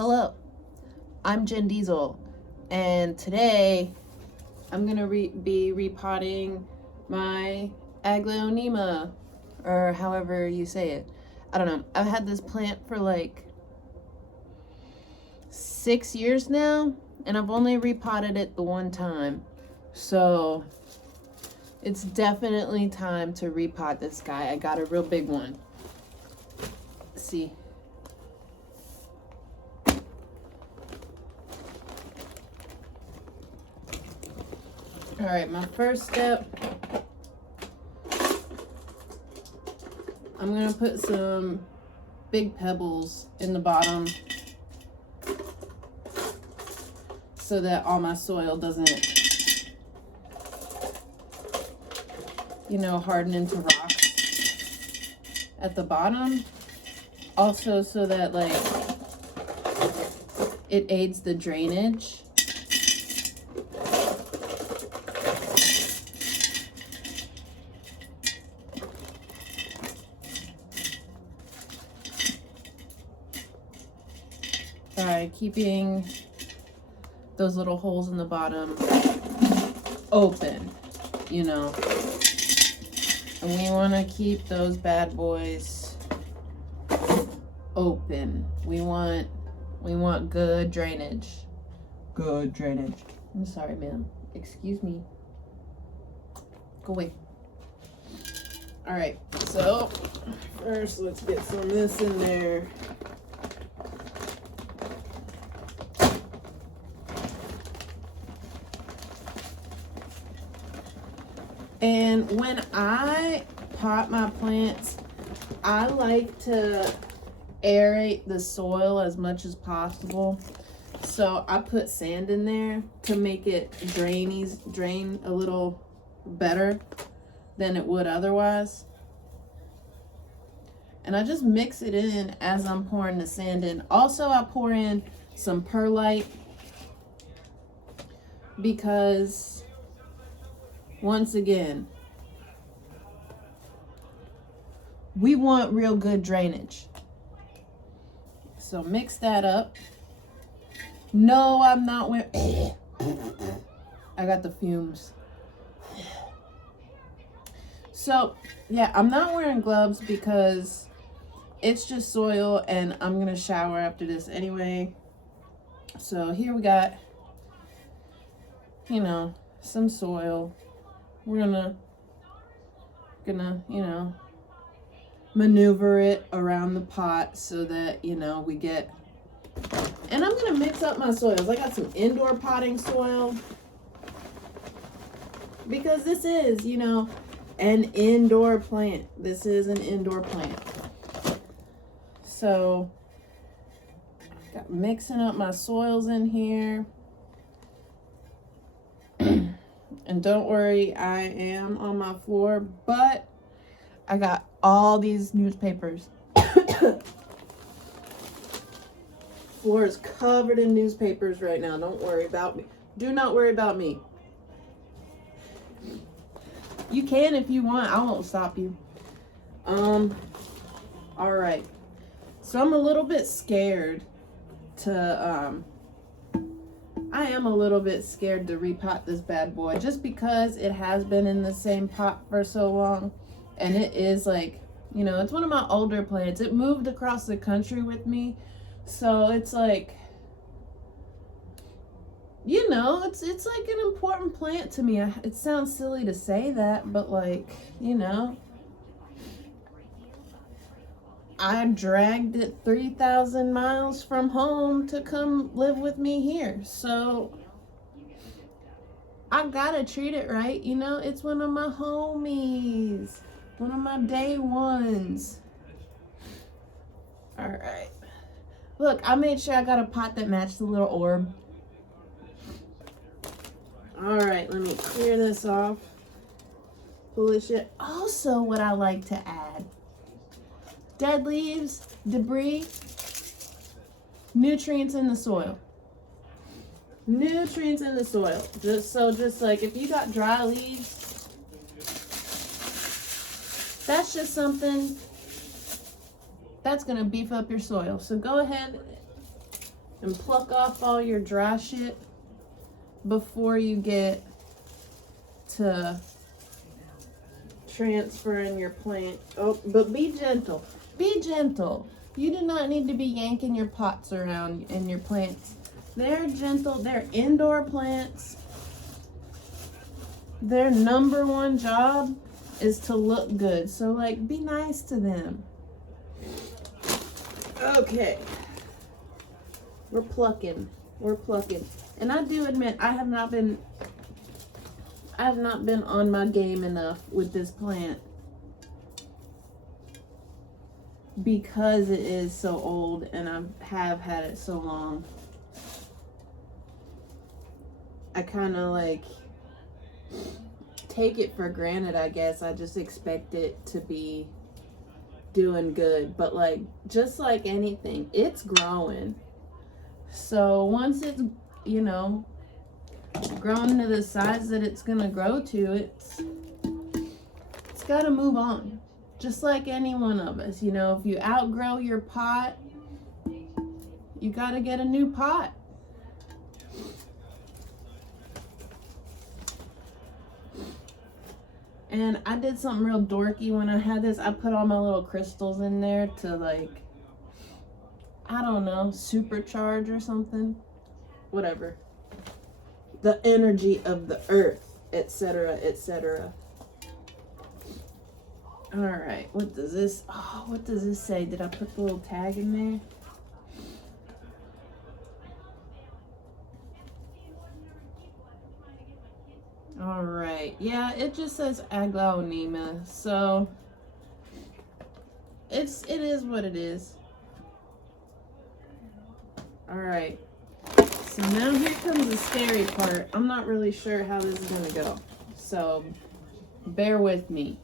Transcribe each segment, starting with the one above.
Hello, I'm Jen Diesel, and today I'm gonna be repotting my aglaonema, or however you say it. I don't know. I've had this plant for like 6 years now, and I've only repotted it the one time. So it's definitely time to repot this guy. I got a real big one. Let's see. All right, my first step, I'm gonna put some big pebbles in the bottom so that all my soil doesn't, harden into rocks at the bottom. Also so that it aids the drainage. By keeping those little holes in the bottom open, and we want to keep those bad boys open. We want good drainage. Good drainage. I'm sorry, ma'am. Excuse me. Go away. All right, so first let's get some of this in there. And when I pot my plants, I like to aerate the soil as much as possible. So I put sand in there to make it drain a little better than it would otherwise. And I just mix it in as I'm pouring the sand in. Also, I pour in some perlite because, once again, we want real good drainage. So mix that up. No, I'm not wearing... I got the fumes. So, yeah, I'm not wearing gloves because it's just soil and I'm going to shower after this anyway. So here we got, some soil. We're gonna maneuver it around the pot so that we get, and I'm gonna mix up my soils. I got some indoor potting soil because this is an indoor plant. This is an indoor plant. So got mixing up my soils in here. And don't worry, I am on my floor, but I got all these newspapers. Floor is covered in newspapers right now. Don't worry about me. Do not worry about me. You can if you want. I won't stop you. All right. So I'm a little bit scared to, I am a little bit scared to repot this bad boy just because it has been in the same pot for so long. And it is it's one of my older plants. It moved across the country with me. So it's it's like an important plant to me. It sounds silly to say that, but I dragged it 3,000 miles from home to come live with me here. So I gotta treat it right. It's one of my homies, one of my day ones. All right. Look, I made sure I got a pot that matched the little orb. All right, let me clear this off. Pull this shit. Also, what I like to add: dead leaves, debris, nutrients in the soil. Nutrients in the soil. Just like if you got dry leaves, that's just something that's going to beef up your soil. So go ahead and pluck off all your dry shit before you get to transferring your plant. Oh, but be gentle. Be gentle. You do not need to be yanking your pots around and your plants. They're gentle. They're indoor plants. Their number one job is to look good. So, like, be nice to them. Okay. We're plucking. We're plucking. And I do admit, I have not been on my game enough with this plant because it is so old and I have had it so long. I kind of like take it for granted, I guess. I just expect it to be doing good. But like, just like anything, it's growing. So once it's, you know, grown to the size that it's gonna grow to, it's gotta move on. Just like any one of us, you know, if you outgrow your pot, you gotta get a new pot. And I did something real dorky when I had this. I put all my little crystals in there to, like, I don't know, supercharge or something. Whatever. The energy of the earth, etc., etc. All right, what does this say? Did I put the little tag in there? All right, yeah, it just says aglaonema, so it is what it is. All right, so now here comes the scary part. I'm not really sure how this is gonna go, so bear with me.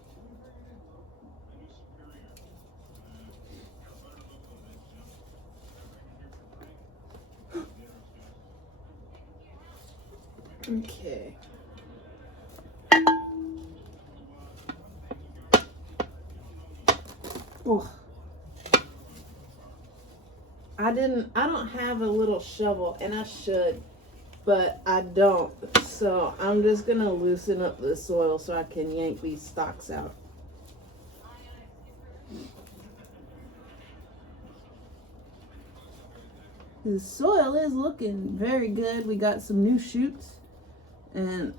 Okay. Oh. I don't have a little shovel, and I should, but I don't. So I'm just gonna loosen up the soil so I can yank these stalks out. The soil is looking very good. We got some new shoots, and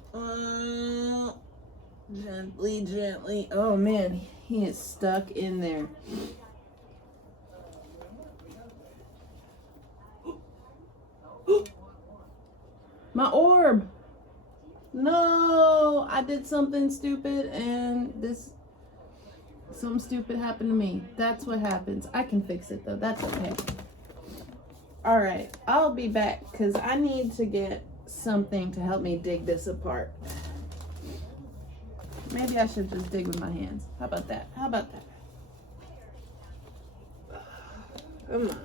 gently. Oh man, he is stuck in there. My orb! No! I did something stupid and something stupid happened to me. That's what happens. I can fix it though. That's okay. Alright, I'll be back because I need to get something to help me dig this apart. Maybe I should just dig with my hands. How about that? How about that? Come on.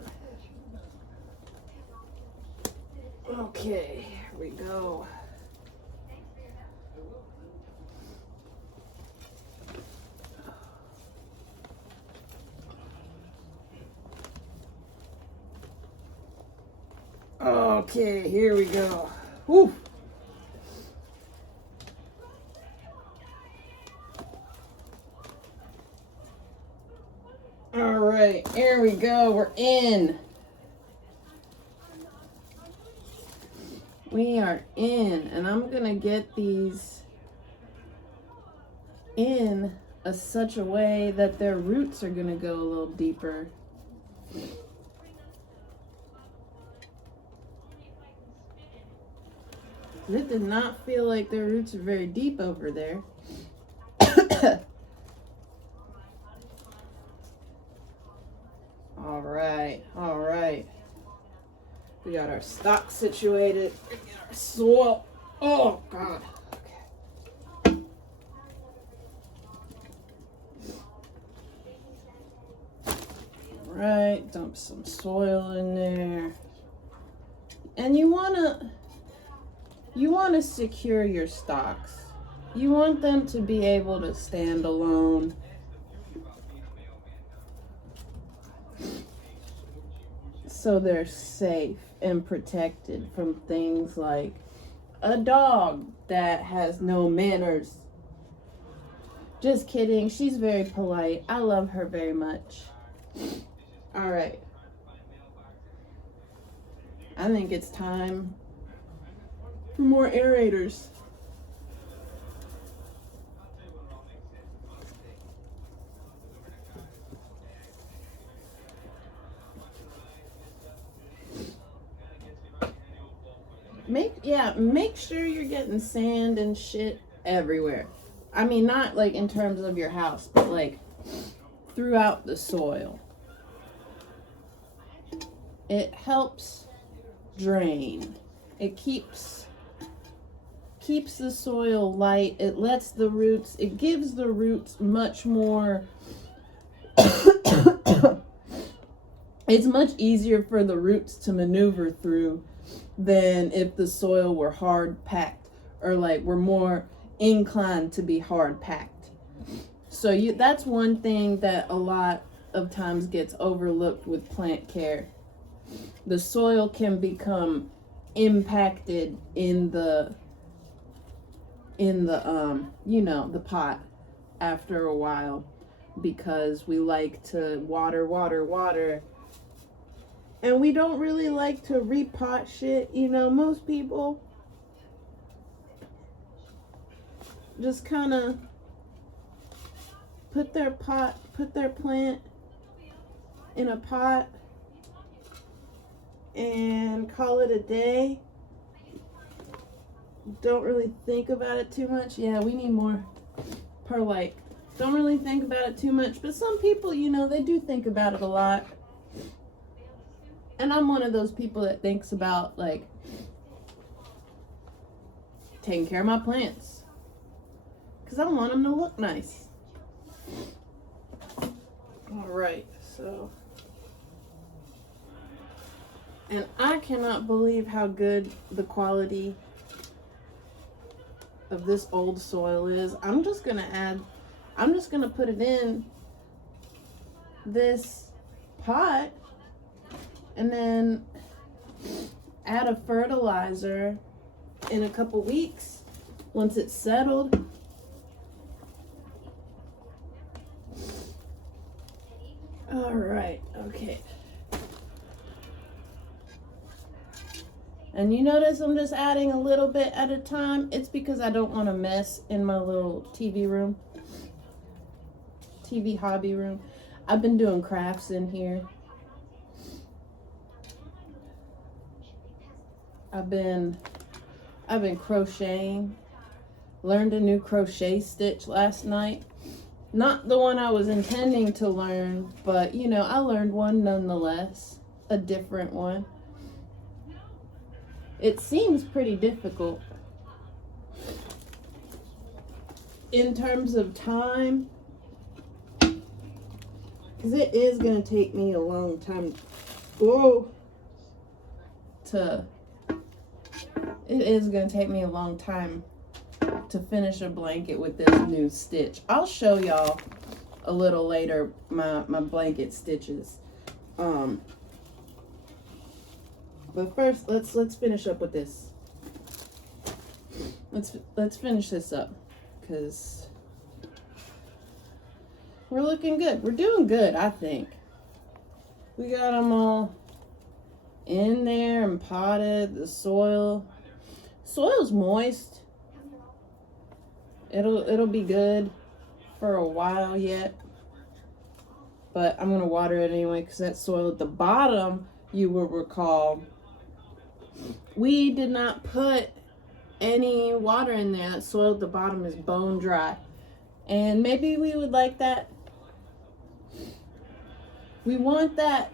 Okay, here we go. Okay, here we go. Whew. All right, here we go. We're in. We are in, and I'm gonna get these in such a way that their roots are gonna go a little deeper. It did not feel like their roots are very deep over there. All right. We got our stock situated. We got our soil. Oh, God. Okay. All right, dump some soil in there. And you want to secure your stalks. You want them to be able to stand alone. so they're safe and protected from things like a dog that has no manners. Just kidding. She's very polite. I love her very much. All right. I think it's time for more aerators. Make sure you're getting sand and shit everywhere. I mean, not like in terms of your house, but like throughout the soil. It helps drain. It keeps the soil light. It lets the roots, it gives the roots much more it's much easier for the roots to maneuver through than if the soil were hard packed, or like we're more inclined to be hard packed. So that's one thing that a lot of times gets overlooked with plant care. The soil can become impacted in the the pot after a while, because we like to water, and we don't really like to repot shit. Most people just kind of put their plant in a pot and call it a day. Don't really think about it too much. Yeah, we need more perlite. Don't really think about it too much, but some people, they do think about it a lot. And I'm one of those people that thinks about, like, taking care of my plants, because I want them to look nice. All right, so, and I cannot believe how good the quality of this old soil is. I'm just gonna put it in this pot and then add a fertilizer in a couple weeks once it's settled. All right, okay. And you notice I'm just adding a little bit at a time. It's because I don't want to mess in my little TV hobby room. I've been doing crafts in here. I've been crocheting. Learned a new crochet stitch last night. Not the one I was intending to learn, but I learned one nonetheless. A different one. It seems pretty difficult. In terms of time, because it is going to take me a long time. It is going to take me a long time to finish a blanket with this new stitch. I'll show y'all a little later my blanket stitches. But first, let's finish up with this. Let's finish this up, because we're looking good. We're doing good, I think. We got them all in there and potted. The soil's moist. It'll be good for a while yet. But I'm gonna water it anyway, because that soil at the bottom, you will recall, we did not put any water in there. That soil at the bottom is bone dry. And maybe we would like that. We want that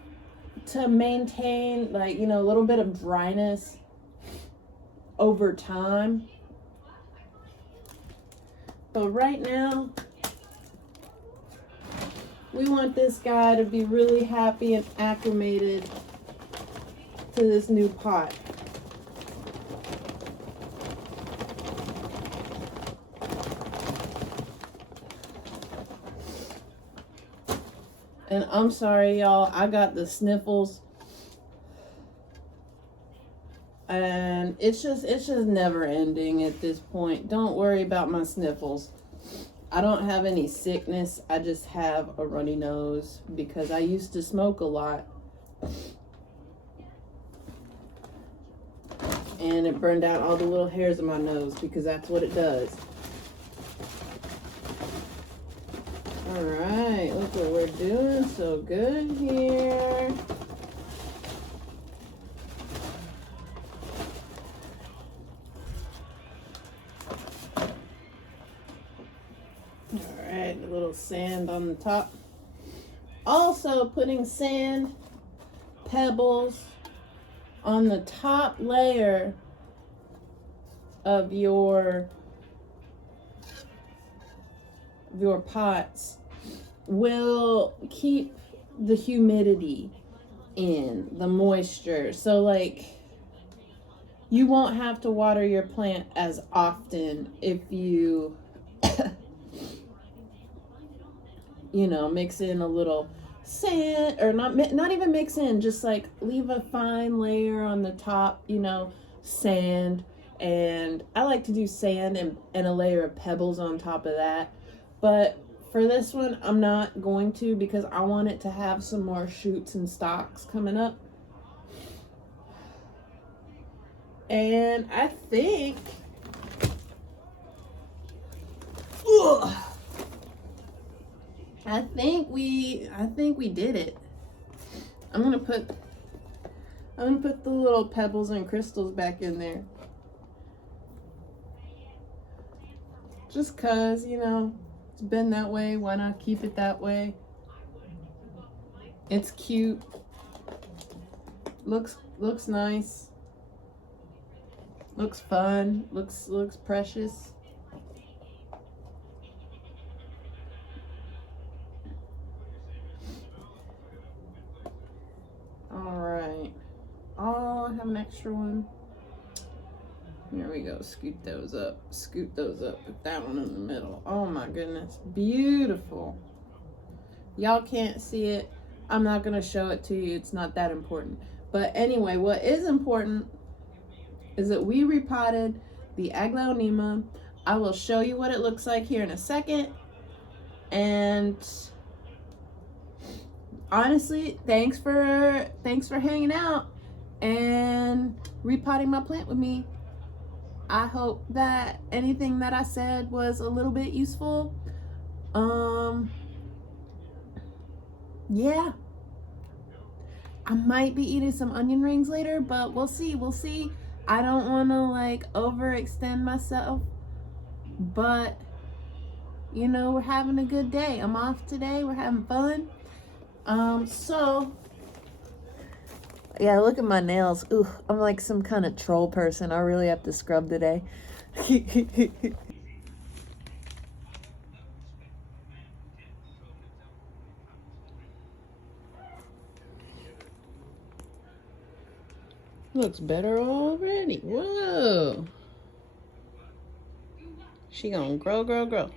to maintain, like, a little bit of dryness over time. But right now, we want this guy to be really happy and acclimated to this new pot. And I'm sorry, y'all, I got the sniffles. And it's just never ending at this point. Don't worry about my sniffles. I don't have any sickness. I just have a runny nose because I used to smoke a lot. And it burned out all the little hairs in my nose because that's what it does. All right, look what we're doing. So good here. All right, a little sand on the top. Also putting sand, pebbles on the top layer of your pots will keep the humidity in, the moisture. So like you won't have to water your plant as often if you you know, mix in a little sand, or not even mix in, just like leave a fine layer on the top, you know, sand. And I like to do sand and a layer of pebbles on top of that. But for this one, I'm not going to, because I want it to have some more shoots and stalks coming up. And I think, I think we did it. I'm gonna put the little pebbles and crystals back in there. Just cause, you know, it's been that way. Why not keep it that way? It's cute. Looks nice. Looks fun. Looks precious. Alright. Oh, I have an extra one. There we go. Scoot those up. Scoot those up. Put that one in the middle. Oh my goodness. Beautiful. Y'all can't see it. I'm not going to show it to you. It's not that important. But anyway, what is important is that we repotted the aglaonema. I will show you what it looks like here in a second. And honestly, thanks for hanging out and repotting my plant with me. I hope that anything that I said was a little bit useful. Yeah. I might be eating some onion rings later, but we'll see. I don't want to like overextend myself, but you know, we're having a good day. I'm off today. We're having fun. So yeah, look at my nails. Ooh, I'm like some kind of troll person. I really have to scrub today. Looks better already. Whoa. She gonna grow.